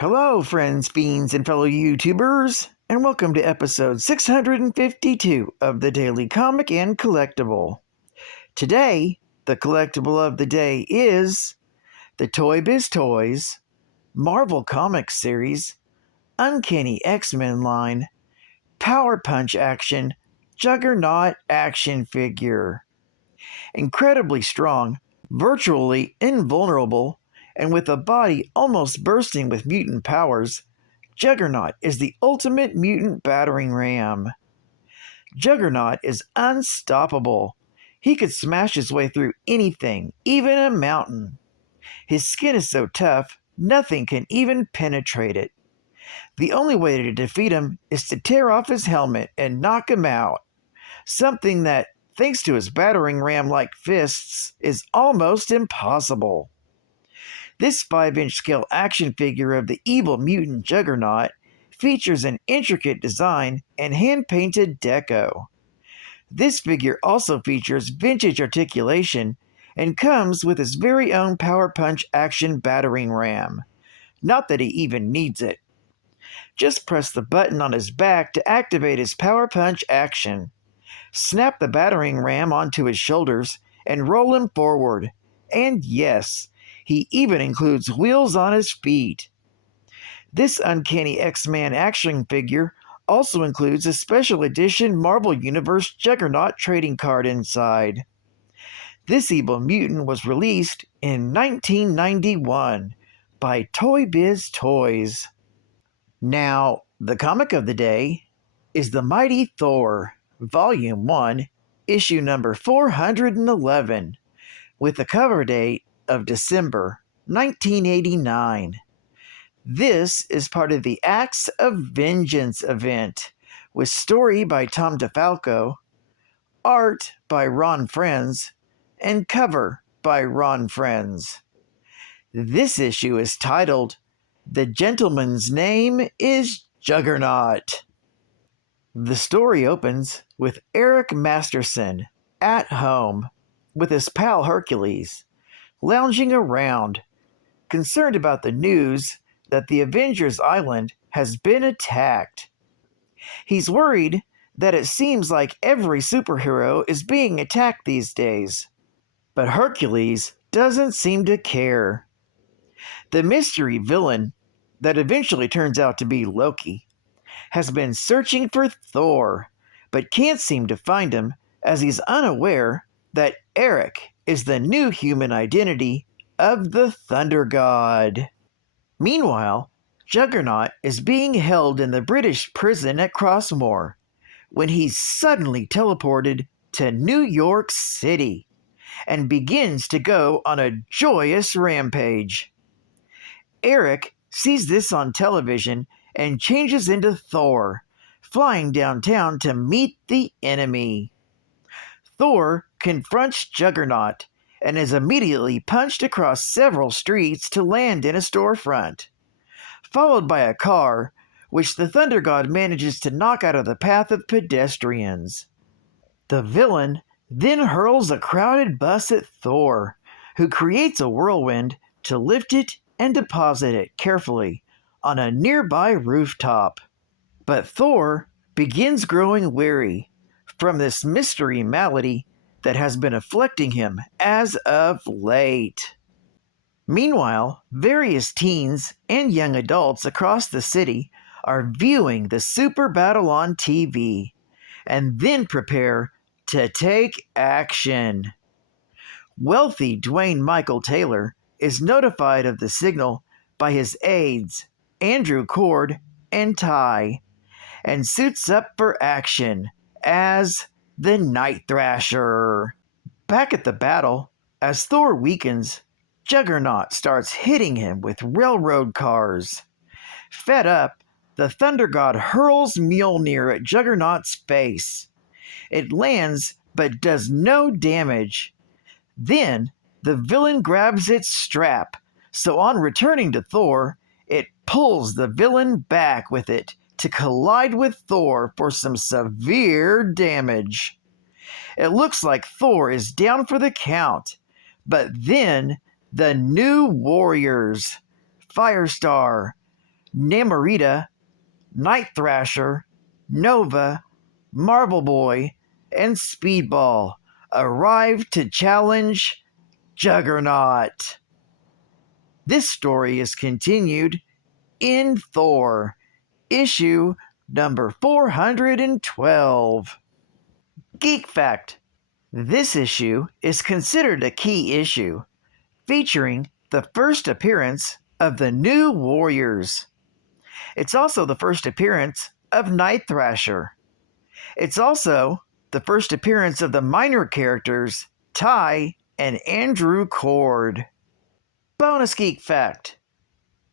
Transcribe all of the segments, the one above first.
Hello, friends, fiends, and fellow YouTubers, and welcome to episode 652 of the Daily Comic and Collectible. Today, the collectible of the day is the Toybiz Toys Marvel Comics series Uncanny X-Men line Power Punch Action Juggernaut action figure. Incredibly strong, virtually invulnerable, and with a body almost bursting with mutant powers, Juggernaut is the ultimate mutant battering ram. Juggernaut is unstoppable. He could smash his way through anything, even a mountain. His skin is so tough, nothing can even penetrate it. The only way to defeat him is to tear off his helmet and knock him out. Something that, thanks to his battering ram-like fists, is almost impossible. This 5-inch scale action figure of the evil mutant Juggernaut features an intricate design and hand-painted deco. This figure also features vintage articulation and comes with his very own Power Punch action battering ram. Not that he even needs it. Just press the button on his back to activate his Power Punch action. Snap the battering ram onto his shoulders and roll him forward. And yes, he even includes wheels on his feet. This Uncanny X-Men action figure also includes a special edition Marvel Universe Juggernaut trading card inside. This evil mutant was released in 1991 by Toybiz Toys. Now, the comic of the day is The Mighty Thor, Volume 1, Issue number 411, with a cover date of December 1989. This is part of the Acts of Vengeance event, with story by Tom DeFalco, art by Ron Frenz, and cover by Ron Frenz. This issue is titled, The Gentleman's Name is Juggernaut. The story opens with Eric Masterson at home with his pal Hercules, lounging around, concerned about the news that the Avengers Island has been attacked. He's worried that it seems like every superhero is being attacked these days, but Hercules doesn't seem to care. The mystery villain, that eventually turns out to be Loki, has been searching for Thor, but can't seem to find him as he's unaware that Eric is the new human identity of the Thunder God. Meanwhile, Juggernaut is being held in the British prison at Crossmoor when he's suddenly teleported to New York City and begins to go on a joyous rampage. Eric sees this on television and changes into Thor, flying downtown to meet the enemy. Thor confronts Juggernaut and is immediately punched across several streets to land in a storefront, followed by a car which the Thunder God manages to knock out of the path of pedestrians. The villain then hurls a crowded bus at Thor, who creates a whirlwind to lift it and deposit it carefully on a nearby rooftop. But Thor begins growing weary from this mystery malady that has been afflicting him as of late. Meanwhile, various teens and young adults across the city are viewing the super battle on TV and then prepare to take action. Wealthy Dwayne Michael Taylor is notified of the signal by his aides, Andrew Cord and Ty, and suits up for action as the Night Thrasher. Back at the battle, as Thor weakens, Juggernaut starts hitting him with railroad cars. Fed up, the Thunder God hurls Mjolnir at Juggernaut's face. It lands but does no damage. Then, the villain grabs its strap, so on returning to Thor, it pulls the villain back with it to collide with Thor for some severe damage. It looks like Thor is down for the count, but then the new warriors, Firestar, Namorita, Night Thrasher, Nova, Marble Boy, and Speedball arrive to challenge Juggernaut. This story is continued in Thor, issue number 412. Geek Fact: this issue is considered a key issue, featuring the first appearance of the New Warriors. It's also the first appearance of Night Thrasher. It's also the first appearance of the minor characters Ty and Andrew Cord. Bonus Geek Fact: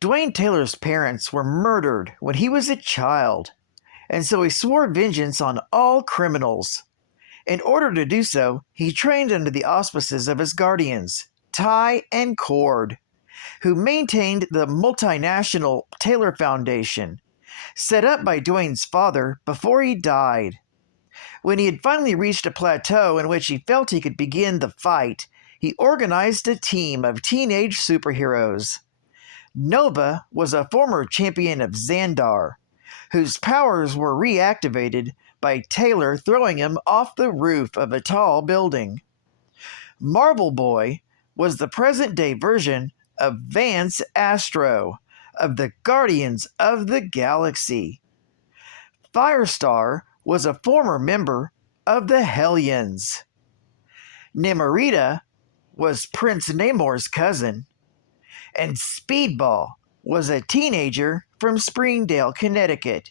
Dwayne Taylor's parents were murdered when he was a child, and so he swore vengeance on all criminals. In order to do so, he trained under the auspices of his guardians, Ty and Cord, who maintained the multinational Taylor Foundation, set up by Dwayne's father before he died. When he had finally reached a plateau in which he felt he could begin the fight, he organized a team of teenage superheroes. Nova was a former champion of Xandar, whose powers were reactivated by Taylor throwing him off the roof of a tall building. Marble Boy was the present-day version of Vance Astro of the Guardians of the Galaxy. Firestar was a former member of the Hellions. Namorita was Prince Namor's cousin, and Speedball was a teenager from Springdale, Connecticut,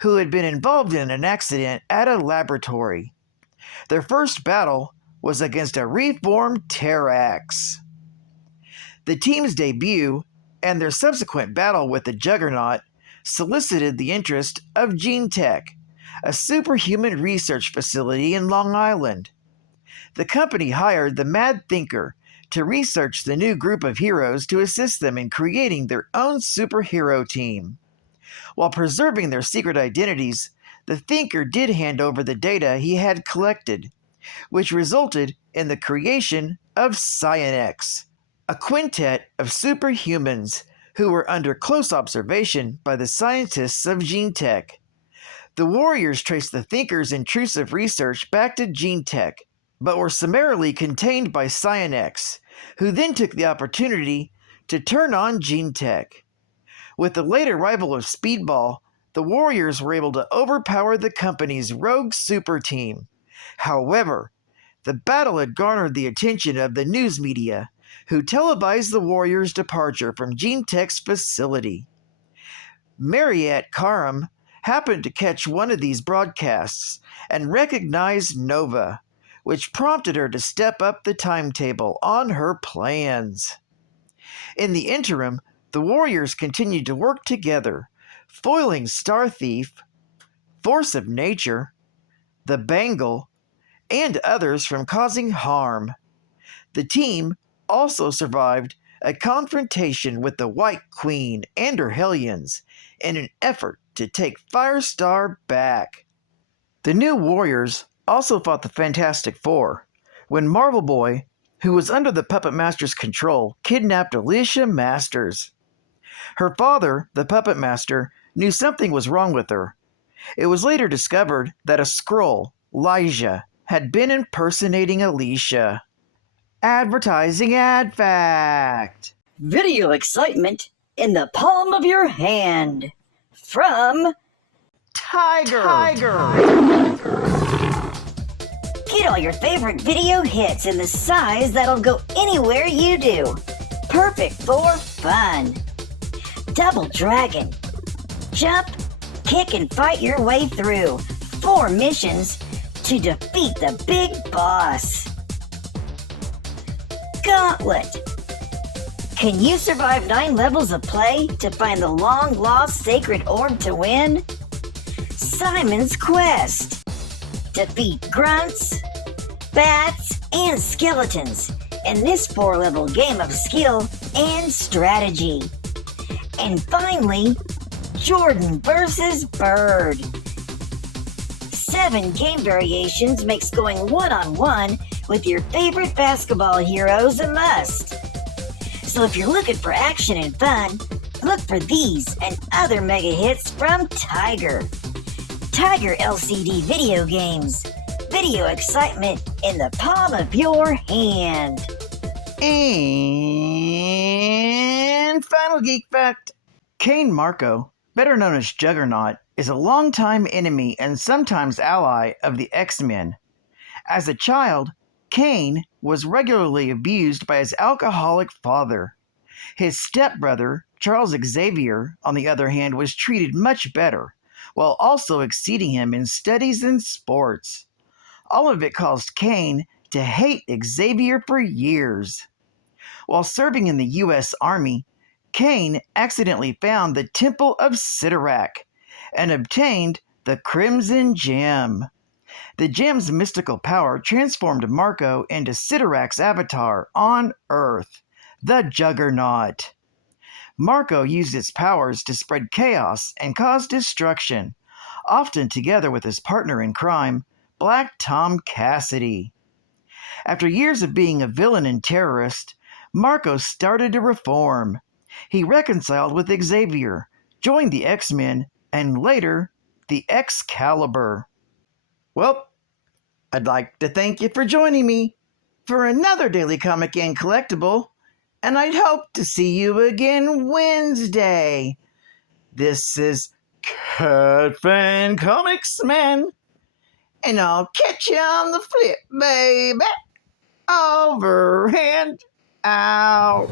who had been involved in an accident at a laboratory. Their first battle was against a reformed Terrax. The team's debut and their subsequent battle with the Juggernaut solicited the interest of GeneTech, a superhuman research facility in Long Island. The company hired the Mad Thinker to research the new group of heroes to assist them in creating their own superhero team. While preserving their secret identities, the Thinker did hand over the data he had collected, which resulted in the creation of Psionex, a quintet of superhumans who were under close observation by the scientists of GeneTech. The Warriors traced the Thinker's intrusive research back to GeneTech, but were summarily contained by Psionex, who then took the opportunity to turn on GeneTech. With the late arrival of Speedball, the Warriors were able to overpower the company's rogue super team. However, the battle had garnered the attention of the news media, who televised the Warriors' departure from GeneTech's facility. Mariette Karam happened to catch one of these broadcasts and recognized Nova, which prompted her to step up the timetable on her plans. In the interim, the Warriors continued to work together, foiling Star Thief, Force of Nature, the Bangle, and others from causing harm. The team also survived a confrontation with the White Queen and her Hellions in an effort to take Firestar back. The New Warriors also fought the Fantastic Four when Marble Boy, who was under the Puppet Master's control, kidnapped Alicia Masters. Her father, the Puppet Master, knew something was wrong with her. It was later discovered that a Skrull, Lyja, had been impersonating Alicia. Advertising ad fact. Video excitement in the palm of your hand. From Tiger. Get all your favorite video hits in the size that'll go anywhere you do. Perfect for fun. Double Dragon. Jump, kick, and fight your way through 4 missions to defeat the big boss. Gauntlet. Can you survive 9 levels of play to find the long-lost sacred orb to win? Simon's Quest. Defeat grunts, bats, and skeletons in this 4-level game of skill and strategy. And finally, Jordan vs. Bird. 7 game variations makes going one-on-one with your favorite basketball heroes a must. So if you're looking for action and fun, Look for these and other mega hits from Tiger. Tiger LCD video games. Video excitement in the palm of your hand. And final geek fact. Cain Marko, better known as Juggernaut, is a longtime enemy and sometimes ally of the X-Men. As a child, Cain was regularly abused by his alcoholic father. His stepbrother, Charles Xavier, on the other hand, was treated much better, while also exceeding him in studies and sports. All of it caused Cain to hate Xavier for years. While serving in the U.S. Army, Cain accidentally found the Temple of Sidorak and obtained the Crimson Gem. The gem's mystical power transformed Marko into Sidorak's avatar on Earth, the Juggernaut. Marko used its powers to spread chaos and cause destruction, often together with his partner in crime, Black Tom Cassidy. After years of being a villain and terrorist, Marko started to reform. He reconciled with Xavier, joined the X-Men, and later, the Excalibur. Well, I'd like to thank you for joining me for another Daily Comic and Collectible, and I'd hope to see you again Wednesday. This is Cat Fan Comics Man, and I'll catch you on the flip, baby. Over and out.